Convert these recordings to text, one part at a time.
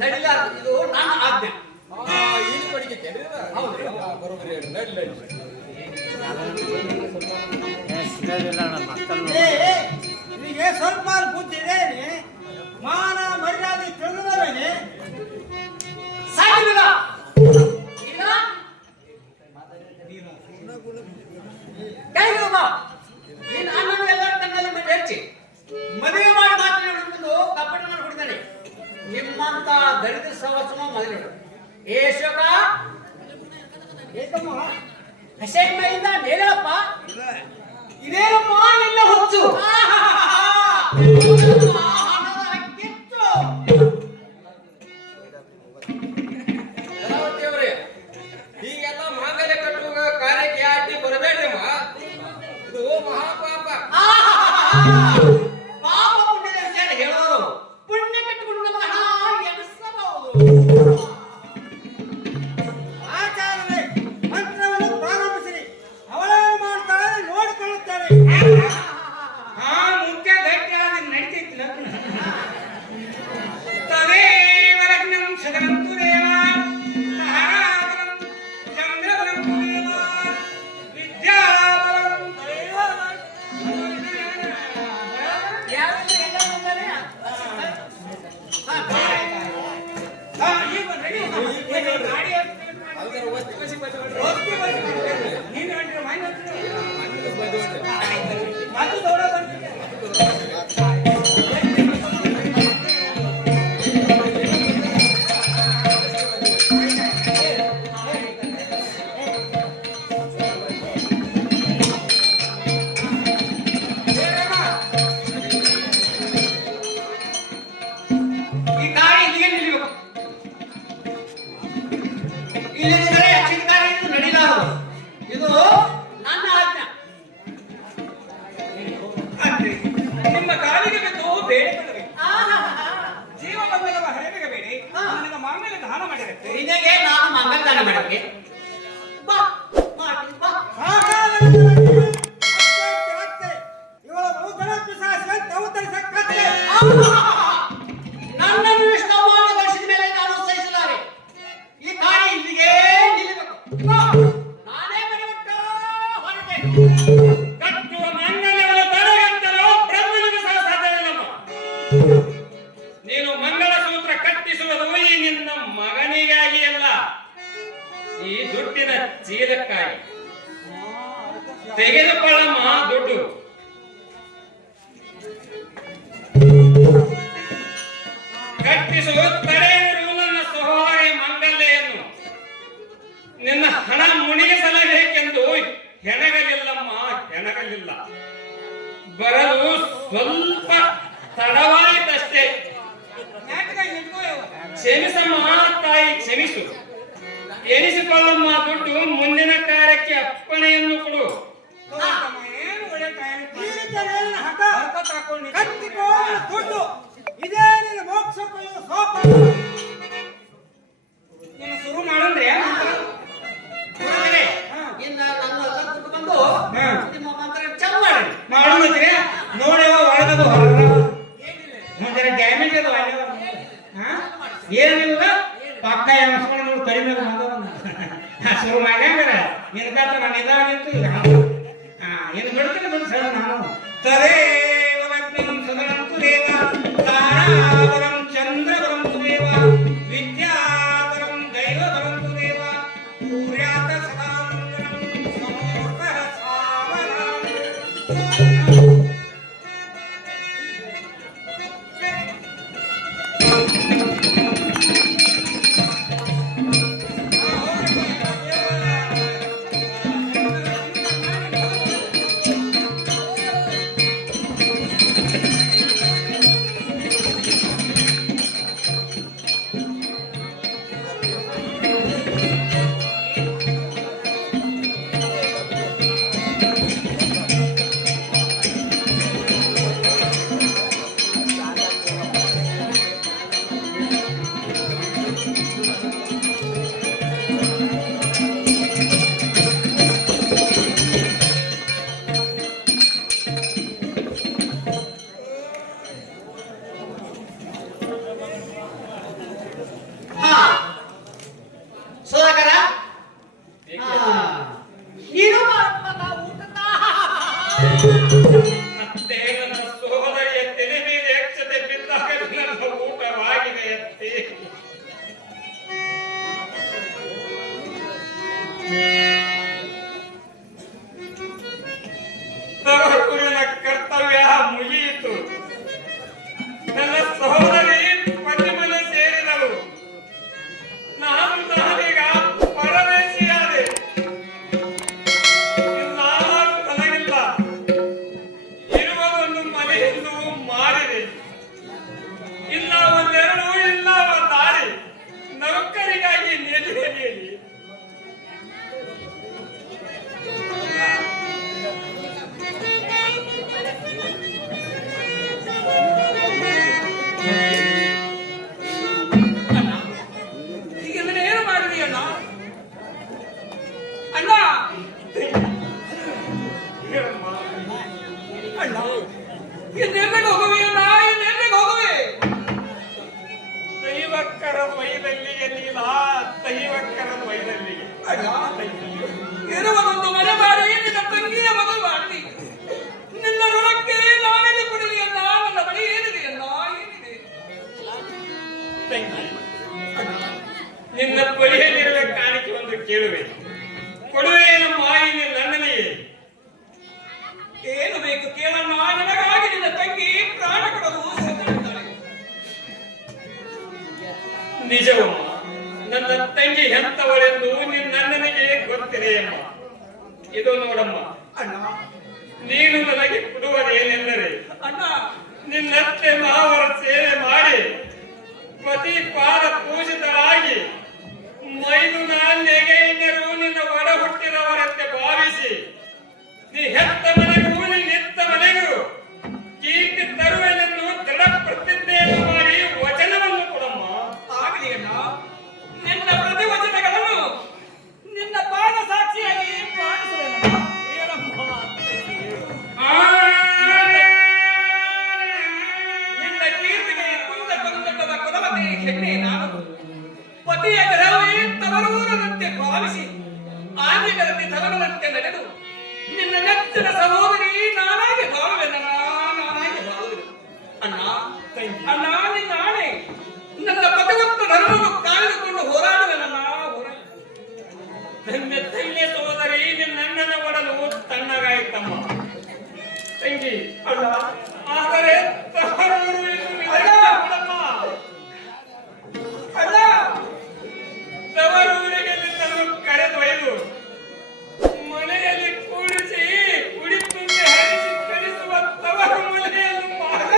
ನಡಿಲಾರ್ದು ಇದು ನನ್ನ ಆಜ್ಞೆ. ಏನು ಕೊಡಿಗೆ ಹೌದು ಬರೋಬರಿ ನಡಿ ನಿಮಗೆ ಸ್ವಲ್ಪ ಬುದ್ಧಿ ಇದೆ ಮಾನ ಮರ್ಯಾದೆ ತಿಳಿದವನೇ ಸಾಕಿಲ್ಲ ನೀನು ಅಣ್ಣನು ಎಲ್ಲರ ಕಣ್ಣಲ್ಲಿ ಹೆಚ್ಚಿ ಮದುವೆ ಮಾಡಿ ಮಾತನಾಡುವುದು ಕಪ್ಪಟ ಮಾಡಿ ಹುಡುಗನೆ ನಿಮ್ಮಂತ ದರಿದ್ರ ಸವಸಮ ಮದುವೆ ಏಶೋಕ ಹಸೆಯಿಂದ ಮೇಲಪ್ಪ ಇದೇನಪ್ಪ ನಿನ್ನ ಹುಚ್ಚು ಹೀಗೆಲ್ಲ ಮಾಂಗಲ್ಯ ಕಟ್ಟುವ ಕಾರ್ಯಕ್ಕೆ ಅಡ್ಡಿ ಬರಬೇಡ್ರಮ್ಮ. ಇದು ಮಹಾಪಾಪ. ಪಾಪ ಪುಣ್ಯದ ವಿಚಾರ ಹೇಳೋರು ಪುಣ್ಯ ಕಟ್ಟಿಕೊಂಡು ನಮಗೆ ಹಣ ಎನಿಸಬಹುದು. ಆಚಾರವೇ ಮಂತ್ರವನ್ನು ಪ್ರಾರಂಭಿಸಿರಿ. ಅವಳೇನು ಮಾಡ್ತಾಳೆ ನೋಡಿಕೊಳ್ಳುತ್ತಾರೆ. ಮುಖ್ಯ ಗಟ್ಟಿಯಾದ ನಡೀತೈತಿ ಲಗ್ನ. ತದೇವ ಲಗ್ನಂ ಸದರಂತು ದೇವ ಸಹರಾವರಂ ಚಂದ್ರವರಂತು ದೇವ ವಿದ್ಯಾವರಂ ದೈವ ಅದರ ವಸ್ತು ಕಸಿ ನೀನು ಹೇಳ್ತೀರ ಮೈನ್ ಅದು ದೊಡ್ಡ ಈ ಗಾಡಿ ಇಲ್ಲಿಗೆ ನಿಲ್ಲಬೇಕು. ಇಲ್ಲಿಂದಲೇ ಚಿಕ್ಕ ಗಾಡಿ ನಡಿಲಾರದು. ಇದು ನನ್ನ ಆಜ್ಞೆ. ಅಂದ್ರೆ ನಿಮ್ಮ ಕಾಲಿಗೆ ಬಿದ್ದು ಬೇಡಿಕೊಳ್ಳಬೇಕು. ಜೀವ ಬಂಧನವ ಹರಿಬೇಕಬೇಡಿ. ನನಗೆ ಮಾಂಗಲ್ಯ ದಾನ ಮಾಡಿರುತ್ತೆ. ನಿನಗೆ ನಾನು ಮಂಗಲದಾನ ಮಾಡಕ್ಕೆ ಬಾ ಮಾಡಿ ಬಾ. ಇವಳ ಬಹುದಳ ಪಿಶಾಚ ತವತರಿಸಕ್ಕತ್ತೆ. ನನ್ನನ್ನು ಇಷ್ಟ ಮಾಡಿ ಗಳಿಸಿದ ಮೇಲೆ ನಾನು ಸಹಿಸಲಾರೆ. ಈ ಗಾಡಿ ಇಲ್ಲಿಗೆ ನಿಲ್ಲಬೇಕು. ನಾನೇ ಬರಿಬಿಟ್ಟು ಹೊರಟೆ. ಕಟ್ಟುವ ಮಂಗಲ್ಯವನ್ನು ತಡೆಗಟ್ಟಲು ಬ್ರಹ್ಮನಿಗೆ ಸಹ ಸಾಧ್ಯವಿಲ್ಲಮ್ಮ. ನೀನು ಮಂಗಲ ಸೂತ್ರ ಕಟ್ಟಿಸುವುದು ಈ ನಿನ್ನ ಮಗನಿಗಾಗಿ ಅಲ್ಲ, ಈ ದುಡ್ಡಿನ ಚೀಲಕ್ಕಾಗಿ. ತೆಗೆದುಕೊಳ್ಳಮ್ಮ ದುಡ್ಡು. ಕಟ್ಟಿಸುವ ತಡೆಯಿರು ನನ್ನ ಸಹೋದರಿ ಮಂಗಲ್ಯನ್ನು. ನಿನ್ನ ಹಣ ಮುಣಿಗಿಸಲೇಬೇಕೆಂದು ಹೆಣಗಲಿಲ್ಲಮ್ಮ, ಹೆಣಗಲಿಲ್ಲ. ಬರಲು ಸ್ವಲ್ಪ ತಡವಾಯಿತಷ್ಟೇ. ಕ್ಷಮಿಸಮ್ಮ ತಾಯಿ, ಕ್ಷಮಿಸು. ಎನಿಸಿಕೊಳ್ಳಮ್ಮ ದುಡ್ಡು. ಮುಂದಿನ ಕಾರ್ಯಕ್ಕೆ ಅಪ್ಪಣೆಯನ್ನು ಕೊಡು. ಏನು ಒಳ್ಳೆ ಟೈಮ್. ಕತ್ತಿಕೊಂಡು ದುಡ್ಡು ಇದೇ ನಿನ್ನ ಮೋಕ್ಷಕ್ಕೂ ಸೋಪಾನ. ನೀನು ಶುರು ಮಾಡಂದ್ರೆ ಗುರುಗಳೇ, ಇನ್ನ ನನ್ನ ದುಡ್ಡು ಬಂದು ನಿಮ್ಮ ಮಂತ್ರ ಚಾಲು ಮಾಡಿ. ಮಾಡೋಣ ನೋಡಿ ಒಳಗದು ಮುಂದೆ ಡ್ಯಾಮೇಜ್ ಅದು ಏನಿಲ್ಲ. ಪಕ್ಕ ಎಣಿಸ್ಕೊಂಡು ನೋಡಿ ಕಡಿಮೆ ಶುರು ಮಾಡ್ಯಾಂಗಾರ ನಿನ್ಗಾತ ನಾನು ಇದಾಗಿತ್ತು. ಈಗ ಇನ್ನು ಬಿಡ್ತೀನಿ ಬಿಡು ಸರ್ ನಾನು. ತದೇವ ಲಗ್ನಂ ಸದರಂತು ದೇವ ತಾರಾವರಂ ಚಂದ್ರವರಂತು ದೇವ ವಿದ್ಯಾವರಂ ದೈವವರಂತು ದೇವ ಸೂರ್ಯಾತ ಸದಾ ಮಂಗಲಂ ಸಮೋರ್ತಃ ಸಾವಧಾನಂ. ತಂಗಿ, ನಿನ್ನ ಬಳಿಯಲ್ಲಿರುವ ಕಾಣಿಕೆ ಒಂದು ಕೇಳುವೆ, ಕೊಡುವೆಯಮ್ಮ ಈ ನನ್ನನಿಗೆ. ಏನು ಬೇಕು ಕೇಳಣ್ಣ, ನಿನಗಾಗಿ ನಿನ್ನ ತಂಗಿ ಪ್ರಾಣ ಕೊಡಲು ಸಿದ್ಧರಿದ್ದಾಳೆ. ನಿಜವಮ್ಮ, ನನ್ನ ತಂಗಿ ಎಂತವಳೆಂದು ನನ್ನನಿಗೆ ಗೊತ್ತಿದೆಯಮ್ಮ. ಇದು ನೋಡಮ್ಮ, ಅಣ್ಣ ನೀನು ನನಗೆ ಕೊಡುವುದೇನೆಂದರೆ ಅಣ್ಣ ನಿನ್ನತ್ತೆ ಮಾವರ ಸೇವೆ ಮಾಡಿ ಪತಿ ಪಾದ ಪೂಜಿತರಾಗಿ ಮೈದುನ ನೆಗೆಯಿಂದರು ನಿನ್ನ ಒಡ ಹುಟ್ಟಿದವರಂತೆ ಭಾವಿಸಿ ನೀ ಹೆತ್ತ ಮನೆಗೂ ನಿತ್ತ ಮನೆಗೂ ಕೀರ್ತಿ ತರುವೆನೆಂದು ದೃಢ ಪ್ರತಿಜ್ಞೆಯನ್ನು ಮಾಡಿ ವಚನವನ್ನು ಕೊಡಮ್ಮ. ಆಗಲಿ ಅಣ್ಣ, ನಿನ್ನ ಪ್ರತಿವಚನಗಳನ್ನು ನಿನ್ನ ಪಾದ ಸಾಕ್ಷಿಯಾಗಿ ಪಾಲಿಸುವೆನಣ್ಣ. ನಿನ್ನ ಕೀರ್ತಿಗೆ ಕುಂದ ಕುಂದದ ಕುಲವತೆ ಹೆಣ್ಣೆ ನಾನು. ಪತಿಯ ಗೃಹವೇ ತವರೂರದಂತೆ ಭಾವಿಸಿ ಆಂಗಿಕರಂತೆ ತವರದಂತೆ ನಡೆದು ನಿನ್ನ ನೆಚ್ಚಿನ ಸಹೋದರಿ ನಾನಾಗಿ ಬಾಳುವೆನಣ್ಣ, ನಾನಾಗಿ ಬಾಳುವೆನು. ಅಣ್ಣ ಅಣ್ಣ, ನಿನ್ನ ಆಣೆ ನನ್ನ ಪತಿವತ್ತ ಧರ್ಮವನ್ನು ಕಾಯ್ದುಕೊಂಡು ಹೋರಾಡುವೆನಣ್ಣ, ನನ್ನ ತಂಗಿ ಸೋದರಿ ನಿನ್ನಣ್ಣನ ಒಡಲು ತಣ್ಣಗಾಯಿತಮ್ಮ. ತಂಗಿ ಅಣ್ಣ ಆದರೆ ತವರೂರು ಇದು ನಿಜವಮ್ಮ. ಅಣ್ಣ ತವರೂರಿಗೆ ನಿನ್ನನ್ನು ಕರೆದೊಯ್ದು ಮನೆಯಲ್ಲಿ ಕೂಡಿಸಿ ಕುಡಿ ತುಂಬಿ ಹರಿಸಿ ಕಳಿಸುವ ತವರು ಮನೆಯನ್ನು ಮಾಡ.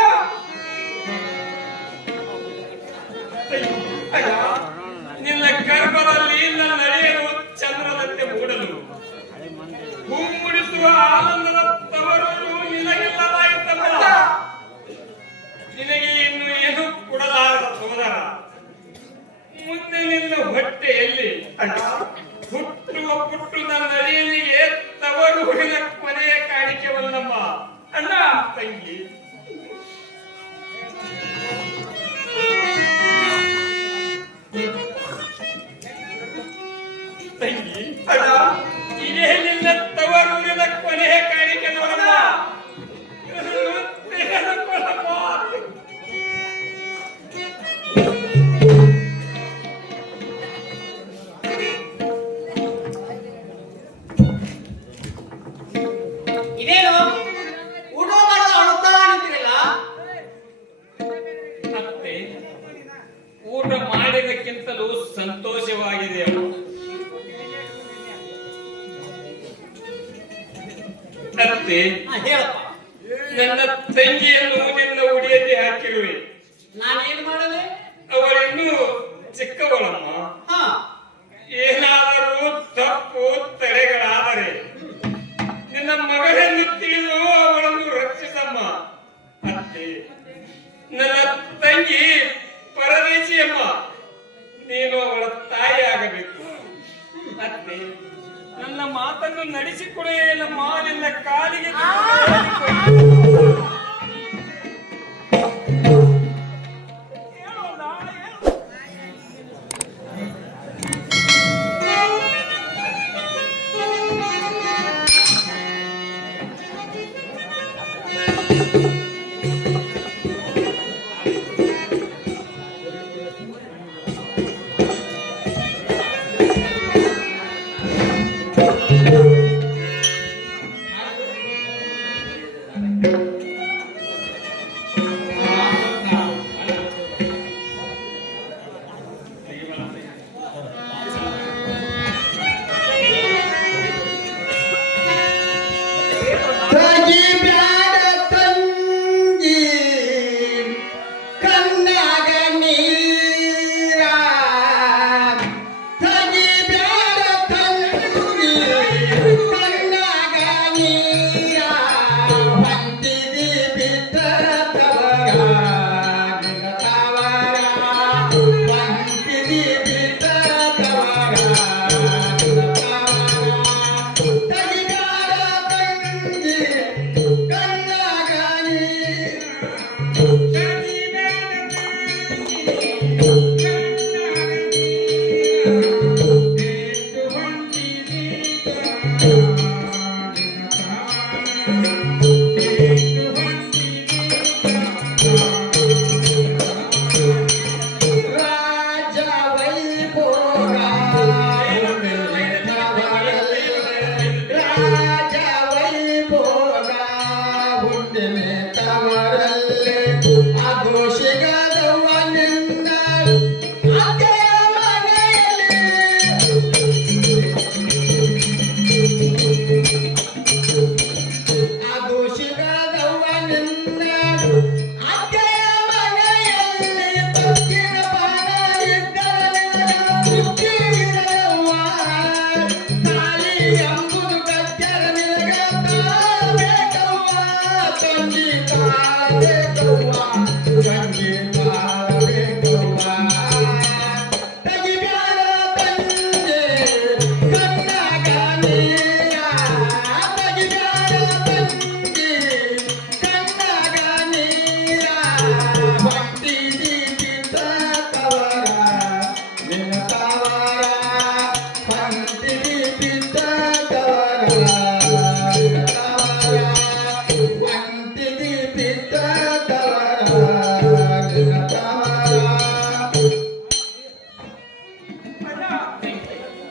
ನಿನ್ನ ಗರ್ಭದಲ್ಲಿ ನನ್ನ ಅಳಿಯನು ಚಂದ್ರದಂತೆ ಮೂಡಲು ಹೂ ಮುಡಿಸುವ ಆನಂದದ ತವರೂರು ನಿನಗಿಲ್ಲದಾಯಿತಮ್ಮ. ನಿನಗೆ ಇನ್ನು ಏನು ಕೊಡಲಾರದ ಸೋದರ. ಮುಂದೆ ನಿನ್ನ ಹೊಟ್ಟೆಯಲ್ಲಿ ಹುಟ್ಟುವ ಪುಟ್ಟು ನನ್ನ ಅಳಿಯನಿಗೆ ತವರೂರಿನ ಕೊನೆಯ ಕಾಣಿಕೆವಲ್ಲಮ್ಮ. ಅಣ್ಣ ತಂಗಿ, ತಂಗಿ, ಅಣ್ಣ ಇದೇ ನಿನ್ನ ತವರೂರಿನ ಕೊನೆಯ ಕಾಣಿಕೆ ನೋಡಮ್ಮ. ಇದನ್ನು ತೆಗೆದುಕೊಳ್ಳಮ್ಮ. ಇದೇನು ಊಟ ಮಾಡದ ಅಳುತ್ತಾ ನಿಂತಿರಲ್ಲ? ಅತ್ತೆ, ಊಟ ಮಾಡಿದಕ್ಕಿಂತಲೂ ಸಂತೋಷವಾಗಿದೆ ಅಮ್ಮ. ಅತ್ತೆ, ಹೇಳಪ್ಪ, ನನ್ನ ತಂಗಿಯನ್ನು ನಿನ್ನ ಉಡಿಯಲ್ಲಿ ಹಾಕಿರುವೆ. ನಾನೇನು ಮಾಡಲೆ? ಅವಳಿನ್ನೂ ಚಿಕ್ಕವಳಮ್ಮ. ಹಾ, ಏನಾದರೂ ತಪ್ಪು ತಡೆಗಳಾದರೆ ನಿನ್ನ ಮಗಳನ್ನು ತಿಳಿದು ಅವಳನ್ನು ರಕ್ಷಿಸಮ್ಮ. ಅತ್ತೆ, ನನ್ನ ತಂಗಿ ಪರದೇಶಿಯಮ್ಮ, ನೀನು ಅವಳ ತಾಯಿ ಆಗಬೇಕು. ಅತ್ತೆ, ನನ್ನ ಮಾತನ್ನು ನಡೆಸಿಕೊಡೇ ನಮ್ಮ ನಿನ್ನ ಕಾಲಿಗೆ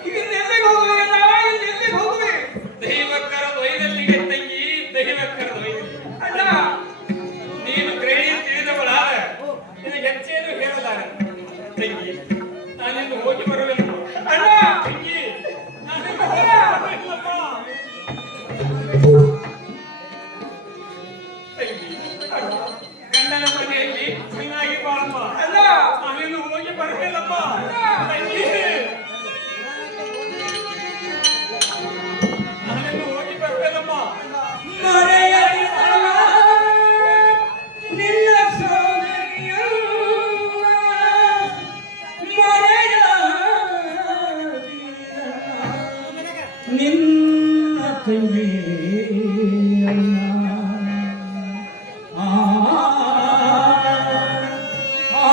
ಇನ್ನೆಲ್ಲಿಗೆ ಹೋಗುವೆಯಲ್ಲ? ಇನ್ನೆಲ್ಲಿಗೆ ಹೋಗುವೆ? ದೈವಕ್ಕರ ದೊಯ್ದಲ್ಲಿಗೆ ತಂಗಿ, ದೈವಕ್ಕರ ದೊಯ್ದಲ್ಲಿ. ಅಣ್ಣ, ನೀನು ಗ್ರಹಣಿ ತಿಳಿದವಳಾದ ನಿನಗೆ ಹೆಚ್ಚೇನು ಹೇಳಲಾರೆ ತಂಗಿ. ನಾನಿನ್ನು ಹೋಗಿ ಬರುವೆನು. ಅಣ್ಣ, ತಂಗಿ, ನಾನಿನ್ನು ಹೋಗಿ ಬರುವೆನಲ್ಲಮ್ಮ. ತಂಗಿ, ಗಂಡನ ಮನೆಯಲ್ಲಿ ಚೆನ್ನಾಗಿ ಬಾಳಮ್ಮ. ಅಣ್ಣ, ನಾನಿನ್ನು ಹೋಗಿ ಬರುವೆನಮ್ಮ. ತಂಗಿ, ನಾನಿನ್ನು ಹೋಗಿ ಬರುವೆನಮ್ಮ. ಮರೆಯಲಿಲ್ಲ ನಿನ್ನ ಸೋದರಿಯಲ್ಲ, ಮರೆಯಲಿಲ್ಲ ನಿನ್ನ ತಂಗಿಯಲ್ಲ. ಆ ಆ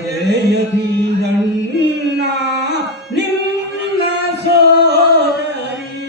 ಮರೆಯದಿರಣ್ಣ ನಿನ್ನ ಸೋದರಿಯಲ್ಲ,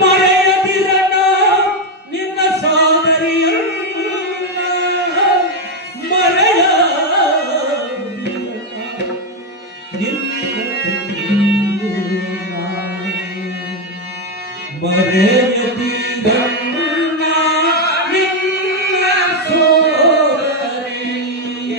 ಮರೆಯದಿರಣ್ಣ ನಿನ್ನ ಸೋದರಿಯಲ್ಲ, ಮರೆಯದಿರಣ್ಣ ನಿನ್ನ ತಂಗಿಯಲ್ಲ, ಮರೆಯದಿರಣ್ಣ ನಿನ್ನ ಸೋದರಿಯ.